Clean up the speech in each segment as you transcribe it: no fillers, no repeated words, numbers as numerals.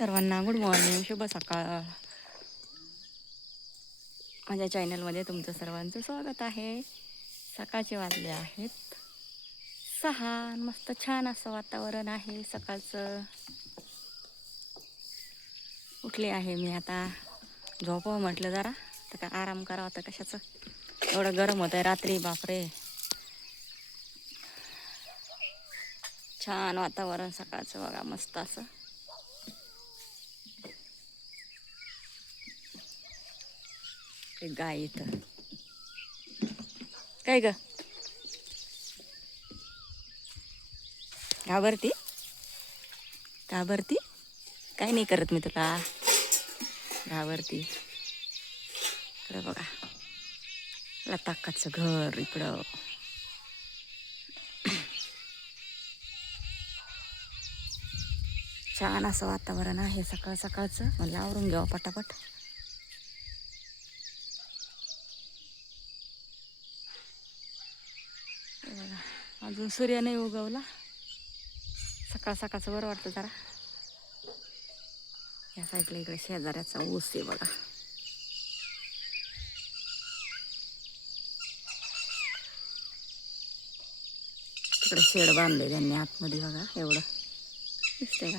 सर्वांना good morning, शुभ सकाळ. माझ्या चॅनलमध्ये तुमचं सर्वांचं स्वागत आहे. सकाळचे वाजले आहेत 6. मस्त छान असं वातावरण आहे सकाळचं. उठले आहे मी आता. झोपावं म्हटलं जरा, तर काय आराम करावा तर कशाचं, एवढं गरम होतं आहे रात्री. बापरे, छान वातावरण सकाळचं बघा, मस्त असं. गाय इथं काय ग, घाबरती घाबरती? काही नाही करत मी तुला. घाबरती? इकडं बघा, लताकाचं घर इकडं. छान असं वातावरण आहे सकाळ सकाळचं. मला आवरून घ्यावं पटापट. अजून सूर्य नाही उगवला. सकाळ सकाळचं बरं वाटतं जरा. या साईडला इकडे शेजाऱ्याचा ऊस आहे बघा. तिकडे शेड बांधले त्यांनी आतमध्ये बघा, एवढं दिसतंय का?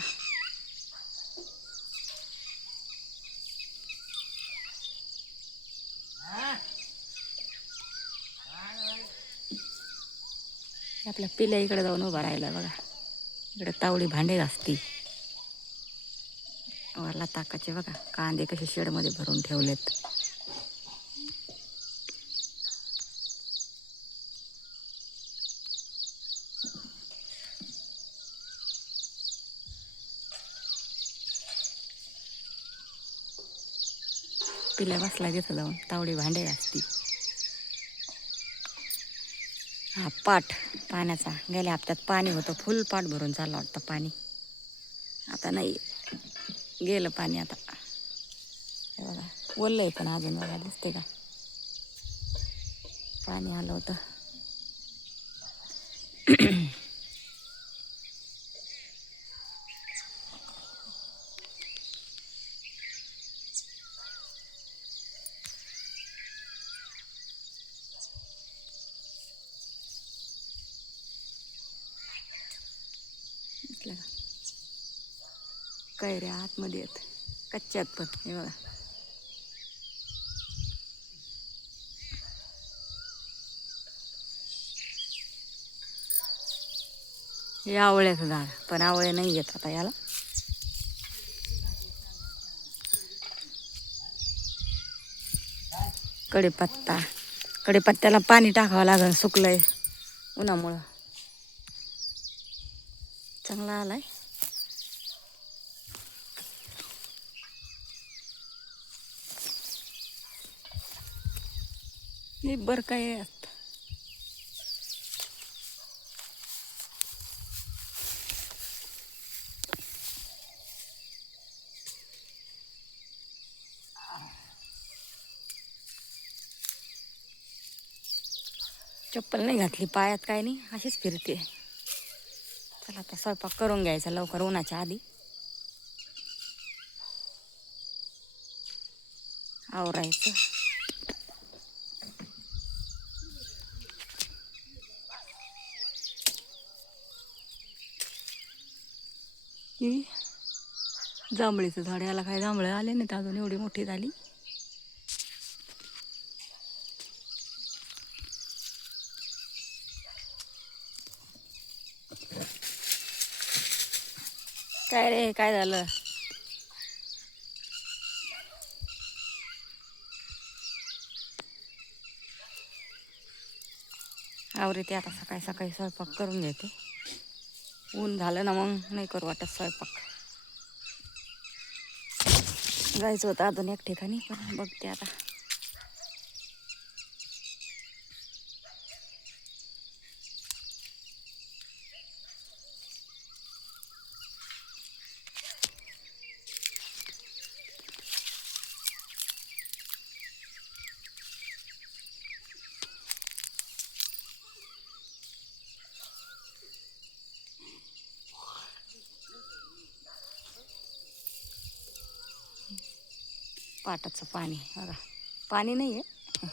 आपल्या पिल्या इकडे जाऊन उभा राहिला बघा. इकडे तावडी भांडे घासती. वरला ताकाचे बघा कांदे कसे शेडमध्ये भरून ठेवलेत. पिल्या बसला तिथं जाऊन तावडी भांडे घासती. हा पाठ पाण्याचा, गेल्या हप्त्यात पाणी होतं, फुल पाठ भरून चाललं वाटतं पाणी. आता नाही, गेलं पाणी आता. हे बघा ओललंय पण अजून बघा, दिसते का पाणी आलं होतं. कैऱ्या आतमध्ये आहेत, कच्च्यात पण. हे बघा, हे आवळ्याचं झाड, पण आवळे नाही येत आता याला. कढीपत्ता, कढीपत्त्याला पाणी टाकावं लागेल, सुकलंय उन्हामुळं. चांगला आलाय. नाही बरं काय आहे. चप्पल नाही घातली पायात, काय नाही, अशीच फिरते. चला आता स्वयंपाक करून घ्यायचा लवकर उन्हाच्या आधी. आवरायचं. ही जांभळीचं झाड, याला काय जांभळं आले नाहीत अजून, एवढी मोठी झाली. काय रे, काय झालं? आवरते आता, सकाळी सकाळी स्वयंपाक करून घेते. ऊन झालं ना मग नाही करू वाटत स्वयंपाक. जायचं होतं अजून एक ठिकाणी, पण बघते आता. पाटाचं पाणी बघा. पाणी नाही आहे,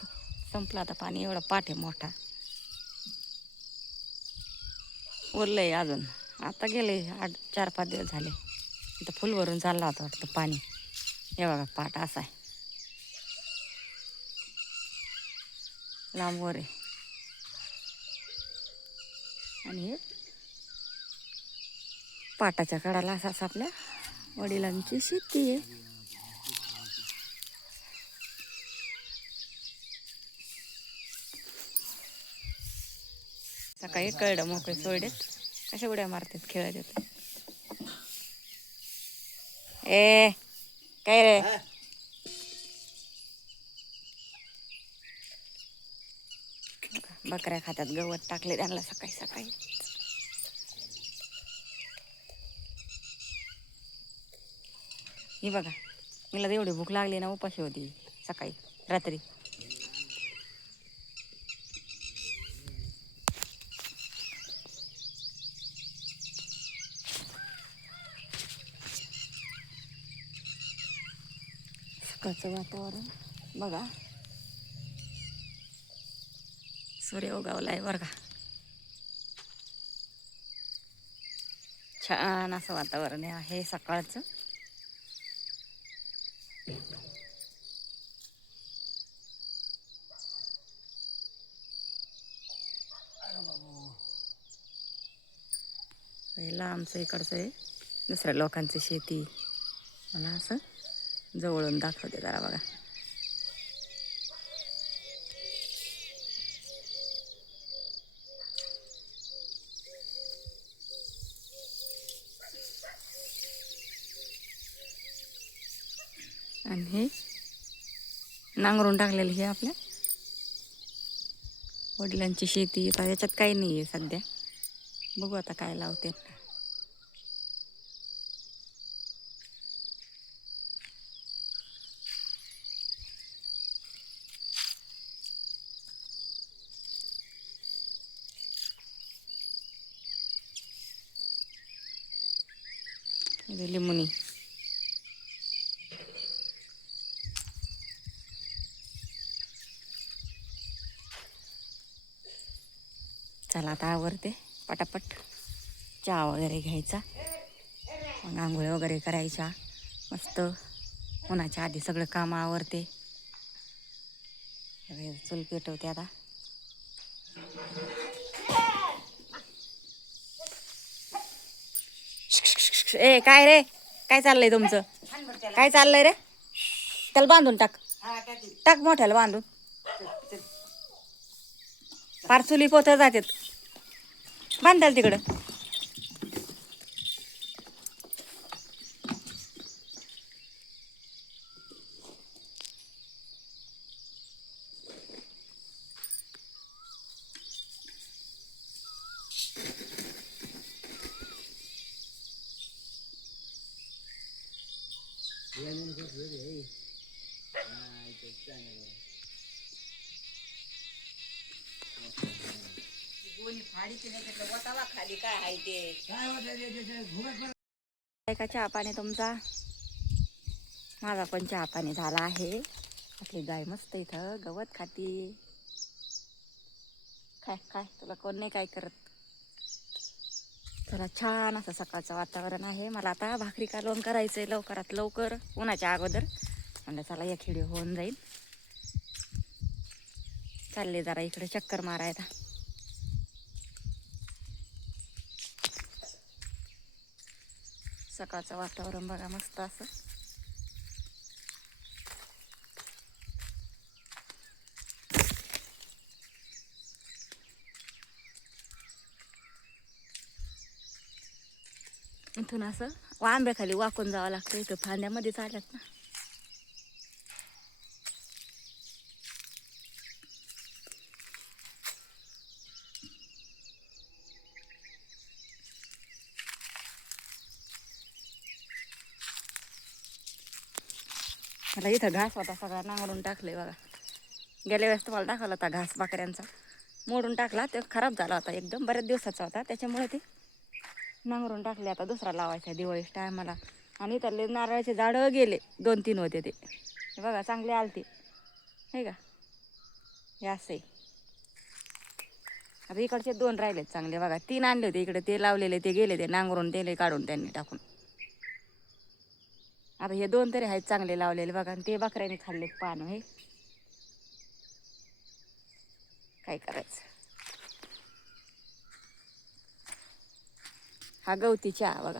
संपलं आता पाणी. एवढा पाट आहे मोठा. ओरलं आहे अजून. आता गेले 4-5 दिवस झाले. इथं फुल भरून चालला होता वाटतं पाणी. हे बघा पाट असा आहे, लांबवर आहे. आणि हे पाटाच्या कडाला असाच आपल्या वडिलांची शेती आहे. सकाळी कळलं मोकळे सोडेत कशा उड्या मारतात, खेळत येत. ए काय रे, बकऱ्या खात्यात गवत टाकले त्यांना सकाळी सकाळी. ही बघा, मला एवढी भूक लागली ना, उपाशी होती सकाळी रात्री. सकाळचं वातावरण बघा, सूर्य उगवलाय बरं का. छान असं वातावरण आहे सकाळचं. पहिला आमचं इकडचं आहे, दुसऱ्या लोकांची शेती. मला असं जवळून दाखवते जरा बघा. आणि हे नांगरून टाकलेली हे आपल्या वडिलांची शेती. आता याच्यात काही नाही आहे सध्या, बघू आता काय लावते. लिंबुनी चला आता आवरते पटापट. चहा वगैरे घ्यायचा, मग आंघोळ्या वगैरे करायच्या मस्त. उन्हाच्या आधी सगळं काम आवरते. चूल पेटवते आता. ए काय रे, काय चाललंय तुमचं? काय चाललंय रे? त्याला बांधून टाक, टाक मोठ्याला बांधून. पार चुली पोत जातात, बांध त्याला तिकडं. का चहा पाणी तुमचा? माझा पण चहा पाणी झाला आहे. आपली गाय मस्त इथं गवत खाती. काय काय तुला कोण नाही काय करत. चला, छान असं सकाळचं वातावरण आहे. मला आता भाकरी कालवण करायचंय लवकरात लवकर, उन्हाच्या अगोदर. म्हणजे चला एक व्हिडिओ होऊन जाईल. चालले जरा इकडे चक्कर मारायला. सकाळचं वातावरण बघा मस्त असं. इथून असं आंब्याखाली वाकून जावं लागतं. इथं फांद्यामध्येच आल्यात ना. मला इथं घास होता सगळा नांगरून टाकले बघा. गेल्या वेळेस तुम्हाला दाखवला होता घास बकऱ्यांचा, मोडून टाकला. ते खराब झाला होता एकदम, बऱ्याच दिवसाचा होता, त्याच्यामुळे ते नांगरून टाकले. आता दुसरा लावायचा दिवाळीच्या टायमाला. आणि इथले नारळाचे झाडं गेले, 2-3 होते ते. हे बघा चांगले आलते हे का, हे असं आहे. आता इकडचे 2 राहिलेत चांगले बघा. 3 आणले होते इकडे, ते लावलेले ते गेले, ते नांगरून तेले काढून त्यांनी टाकून. आता हे 2 तरी आहेत चांगले लावलेले बघा. आणि ते बकऱ्याने खाल्लेत पानं. हे काय करायचं. हा गवती चहा बघा.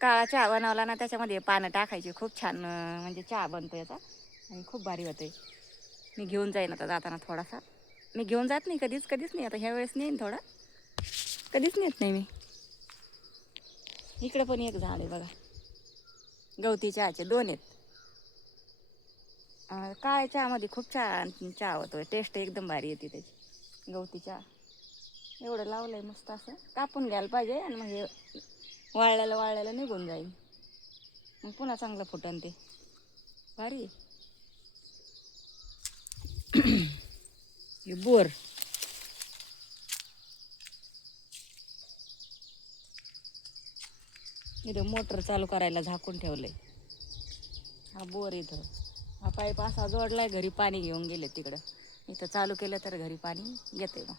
काळा चहा बनवला ना त्याच्यामध्ये पानं टाकायची, खूप छान म्हणजे चहा बनतो याचा आणि खूप भारी होते. मी घेऊन जाईन आता जाताना थोडासा. मी घेऊन जात नाही कधीच नाही. आता ह्या वेळेस नेईन थोडा, कधीच नेत नाही मी. इकडे पण एक झाड आहे बघा, गवती चहाचे 2 आहेत. काळ्या चहामध्ये खूप छान चहा होतो, टेस्ट एकदम भारी येते त्याची. गवती चहा एवढं लावलंय मस्त, असं कापून घ्यायला पाहिजे आणि मग हे वाळल्याला निघून जाईल, मग पुन्हा चांगलं फुटन ते भारी आहे. हे बोर इथं मोटर चालू करायला झाकून ठेवलंय. हा बोर इथं, हा पाईप असा जोडलाय, घरी पाणी घेऊन गेले तिकडं. इथं चालू केलं तर घरी पाणी येते मग.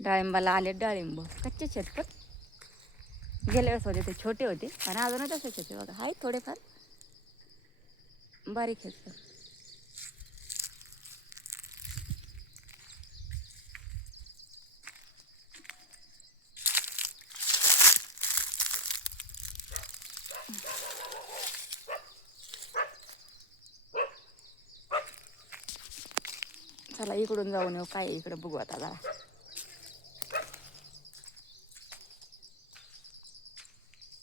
डाळिंबाला आले डाळिंब, कच्चे आहेत पण. गेल्या वेळेस होते ते छोटे होते आणि अजूनच तसेच होते बघा. आहेत थोडेफार बारीक आहेत. चला इकडून जाऊन येऊ, काय इकडं बघू आता जरा.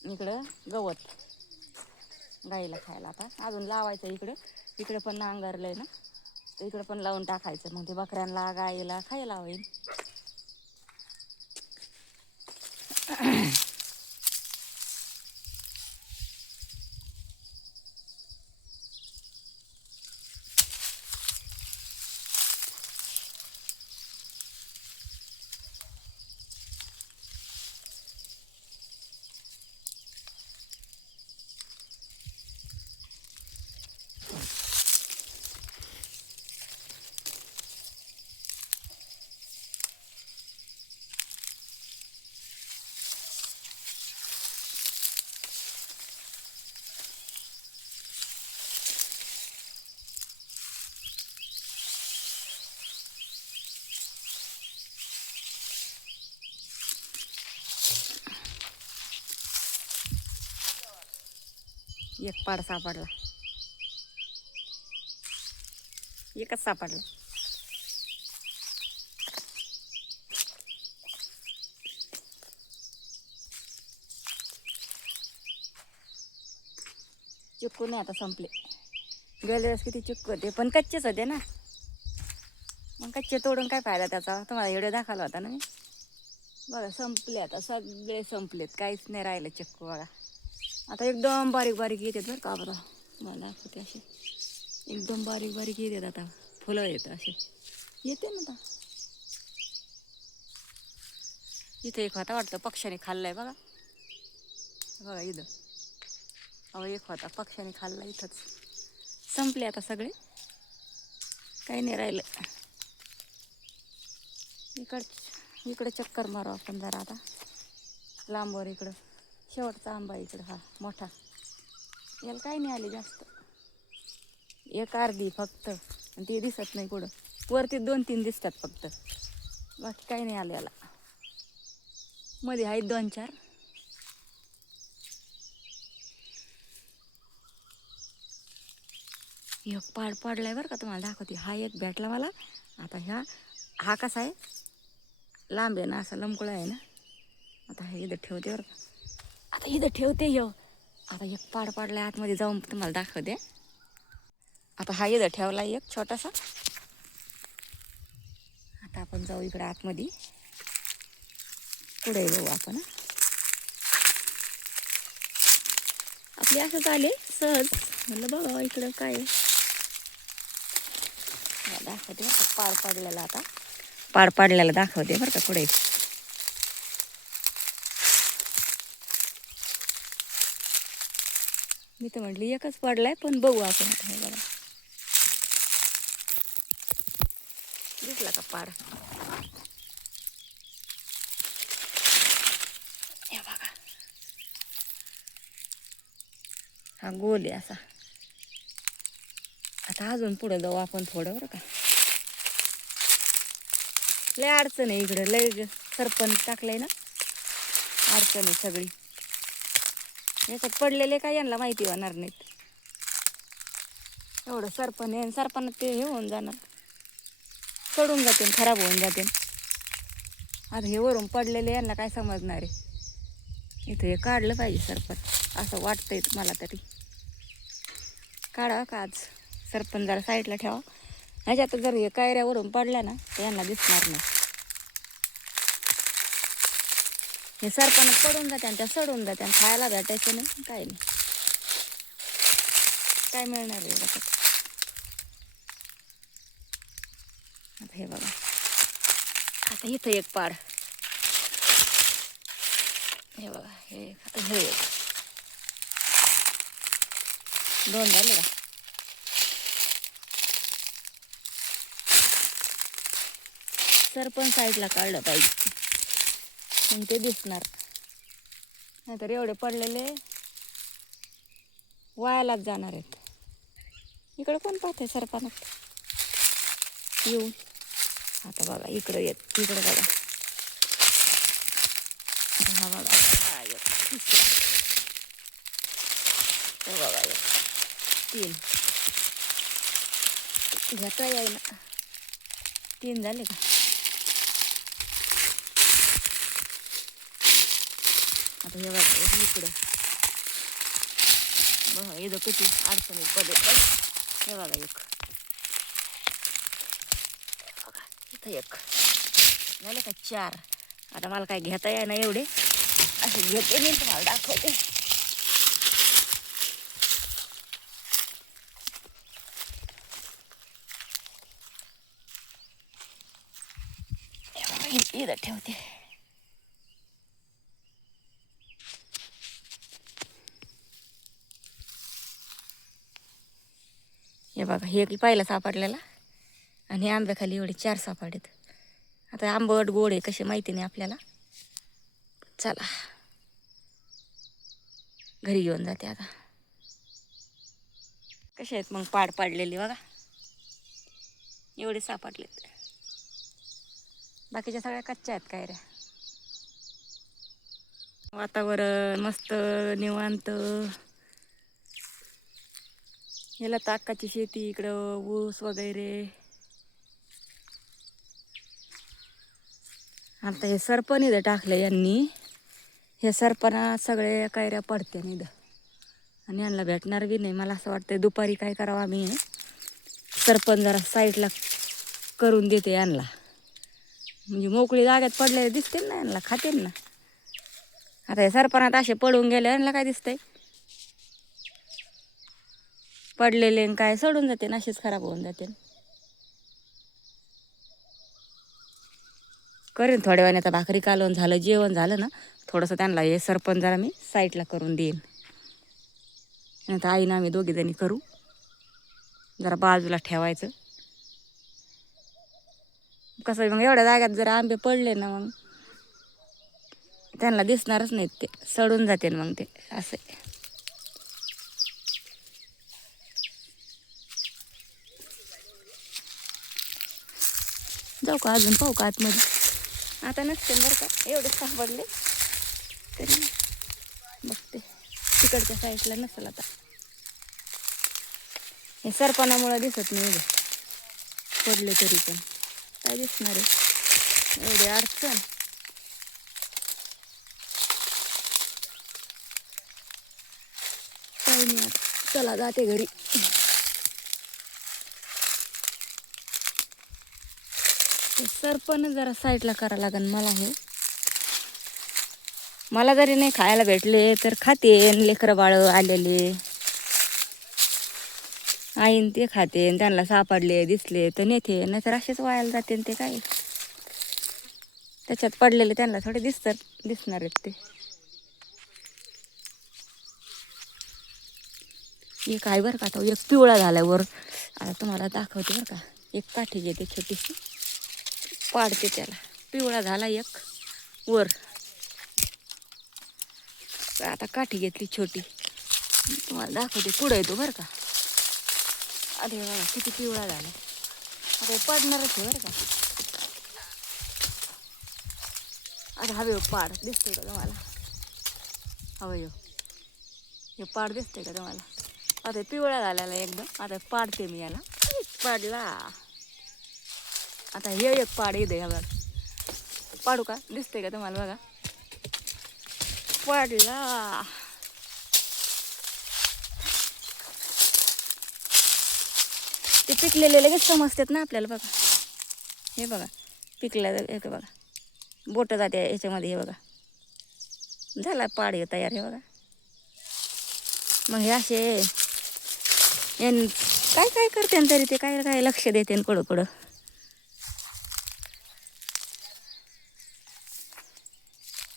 इकडं गवत गाईला खायला आता अजून लावायचं. इकडे पण नांगरलंय ना, तर इकडे पण लावून टाकायचं, मग ते बकऱ्यांना गाईला खायला होईल. एक पाड सापडला, एकच सापडला. चिक्कू नाही आता संपले. गेल्या वेळेस किती चिक्कू होते, पण कच्चेच होते ना. मग कच्चे तोडून काय फायदा त्याचा. तुम्हाला व्हिडिओ दाखवला होता ना मी. बघा संपले आता, सगळे संपलेत, काहीच नाही राहिलं चिक्कू बघा. आता एकदम बारीक बारीक येतात बरं का. बघा मला दाखवते, असे एकदम बारीक बारीक येतात आता. फुलं येतं असे येते ना आता. इथे एक होता वाटतं पक्ष्याने खाल्लाय बघा. बघा इथं, अहो एक होता पक्ष्याने खाल्ला इथंच. संपले आता सगळे, काही नाही राहिलं. इकडे चक्कर मारू आपण जरा आता लांबवर. इकडं शेवटचा आंबा इकडं, हा मोठा. याला काही नाही आले जास्त, एक अर्धी फक्त. आणि ते दिसत नाही कुठं, वरती 2-3 दिसतात फक्त, बाकी काही नाही आलं याला. मध्ये आहेत 2-4. एक पाड पडलाय बरं का, तुम्हाला दाखवते. हा एक भेटला मला आता. हा कसा आहे, लांब आहे ना, असा लंबकुळा आहे ना. आता हे इथं ठेवते बरं का, आता इथं ठेवते. आता एक पाड पडलाय, आतमध्ये जाऊन तुम्हाला दाखवते. आता हा इथं ठेवला एक छोटासा. आता आपण जाऊ इकडे आतमध्ये, पुढे जाऊ आपण. आपले असंच आले सहज, म्हणलं बघा इकडं काय दाखवते. आता पाड पडलेला आता पाड पाडल्याला दाखवते बरं का पुढे. मी तर म्हटली एकच पडलाय, पण बघू आपण आता. हे बघा दिसला का पाड. हे बघा हा गोल आहे असा. आता अजून पुढे जाऊ आपण थोडं बरं का. लय अडचण आहे इकडं, लय सरपंच टाकलंय ना, अडचण आहे सगळी. याच्यात पडलेले काय यांना माहिती होणार नाहीत. एवढं सरपण आहे, सरपणात ते हे होऊन जाणार, सडून जाते, खराब होऊन जाते. आता हे वरून पडलेले यांना काय समजणार आहे. इथं हे काढलं पाहिजे सरपण, असं वाटतंय मला तरी. काढा का आज सरपण, जरा साईडला ठेवा. ह्याच्यात जर हे कायऱ्यावरून पडल्या ना तर यांना दिसणार नाही. हे सरपणात पडून जाते आणि त्या सडून जाते आणि खायला भेटायचं नाही, काय नाही. काय मिळणार आहे त्याच्यात. आता हे बघा, आता इथं एक पाड. हे बघा हे आता हे एक. दोन झाले का. सरपण साईडला काढलं पाहिजे, मग ते दिसणार. नाहीतर एवढे पडलेले वायालाच जाणार आहेत. इकडं कोण पाहते सरपणात येऊन. आता बघा इकडं येत, इकडं बघा. हा बघा हा एक तिसरा. हे बघा एक तीन. घेता येईल ना. तीन झाले का. आता हे बघा इकडं बघा, इथं किती अडचणी पडे. हे बघा एक, बघा इथं एक झालं का चार. आता मला काय घेता येई ना एवढे, असे घेते मी तुम्हाला दाखवते. इथं ठेवते. हे बघा हे पहिला सापडलेला, आणि आंब्याखाली एवढे चार सापडेत. आता आंबट गोड आहे कसे माहिती नाही आपल्याला. चला घरी घेऊन जाते आता. कसे आहेत मग पाड पाडलेली बघा, एवढे सापडलेत. बाकीच्या सगळ्या कच्च्या आहेत काय रे. वातावरण मस्त निवांत. याला ताकाची शेती, इकडं ऊस वगैरे. आता हे सरपण इथं टाकलं यांनी. हे सरपणा सगळे कैऱ्या पडते इथं, आणि यांना भेटणार बी नाही. मला असं वाटतं दुपारी काय करावं आम्ही, सरपण जरा साईडला करून देते यांना, म्हणजे मोकळी जाग्यात पडलेले दिसतील ना यांना, खातील ना. आता हे सरपणात असे पडून गेले, यांना काय दिसतंय. पडलेले काय सडून जाते, असेच खराब होऊन जाते. करेन थोड्या वेळाने. आता भाकरी कालवून झालं, जेवण झालं ना, थोडंसं त्यांना हे सरपण जरा मी साईडला करून देईन. आता आईनं आम्ही दोघी जणी करू, जरा बाजूला ठेवायचं. कसं मग एवढ्या जाग्यात जर आंबे पडले ना, मग त्यांना दिसणारच नाहीत, ते सडून जाते मग ते असे. जाऊ का अजून, पाहू का आतमध्ये. आता नसते बरं का, एवढे सापडले तरी बघते. तिकडच्या साईडला नसेल आता, हे सरपणामुळे दिसत नाही पडले तरी. पण काय दिसणार आहे एवढी अडचण. काही नाही, आता चला जाते घरी. सरपण जरा साईडला करावं लागेल मला. हे मला जरी नाही खायला भेटले तर खाते, लेकरं बाळ आलेले आईन ते खाते. त्यांना सापडले दिसले तर नेते, नाहीतर असेच वायाला जाते ते काय. त्याच्यात पडलेले त्यांना थोडे दिसणार आहेत ते. एक आहे बरं का, तो एक पिवळा झालाय वर. आता तुम्हाला दाखवते बरं का. एक काठी घेते छोटीशी, पाडते त्याला. पिवळा झाला एक वर. आता काठी घेतली छोटी, तुम्हाला दाखवते पुढं येतो बरं का. अरे बघा किती पिवळा झाला. आता पडणारच आहे बरं का. आता हवे पाड दिसतोय का तुम्हाला? हवं हे पाड दिसतंय का तुम्हाला? आता पिवळा झालेला एकदम. आता पाडते मी याला. पाडला. आता हे एक पाड येते बघा. पाडू का? दिसतंय का तुम्हाला? बघा पाडला. ते पिकलेले लगेच समजतात ना आपल्याला. बघा हे बघा पिकलं एक बघा, बोट जाते याच्यामध्ये. हे बघा झाला पाड हे तयार. हे बघा. मग हे असे काय काय करते तरी ते काय काय लक्ष देते कुठं कुठं.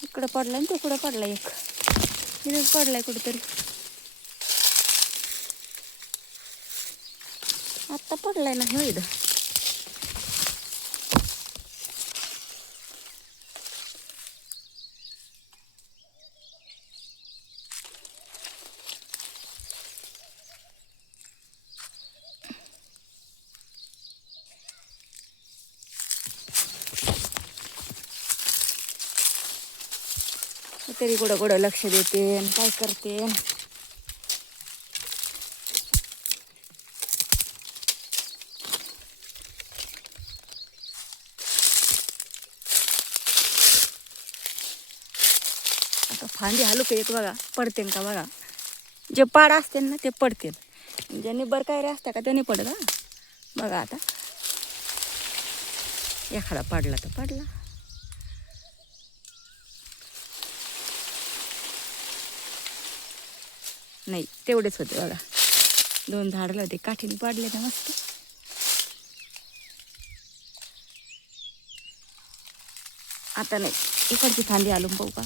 इकडं पडलं आणि तिकडं पडला एक. इथंच पडलाय कुठंतरी. आत्ता पडलाय ना हे इथं. तरी कुठं कुठं लक्ष देते काय करते. आता फांदी हालू का एक बघा, पडते का बघा. जे पाड असते ना ते पडते. ज्यांनी बरकायरे असते का त्याने पडत. हा बघा आता एखादा पडला तर पडला. नाही तेवढेच होते बघा. 2 झाडलं होते काठीने पाडले ना मस्त. आता नाही इकडची फांदी आलून पाहू का.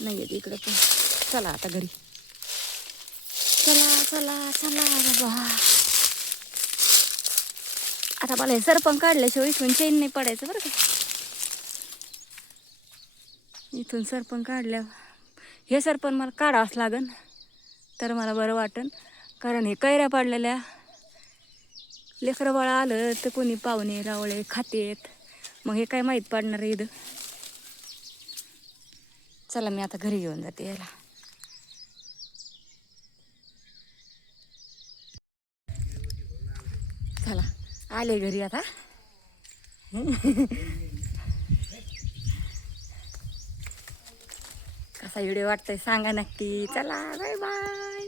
नाही येत इकडे पण. चला आता घरी. चला चला चला बाबा. आता मला हे सरपण काढल्याशिवाय इथून चैन नाही पडायचं बरं का. इथून सरपण काढल्या हे सरपण मला काढावंच लागन तर मला बरं वाटन. कारण हे कैऱ्या पाडलेल्या लेकरं बाळा आलं तर कोणी पाहुणे रावळे खातेत. मग हे काय माहीत पडणार आहे इथं. चला मी आता घरी घेऊन जाते याला. चला आले घरी आता. कसा व्हिडिओ वाटतोय सांगा नक्की. चला बाय बाय.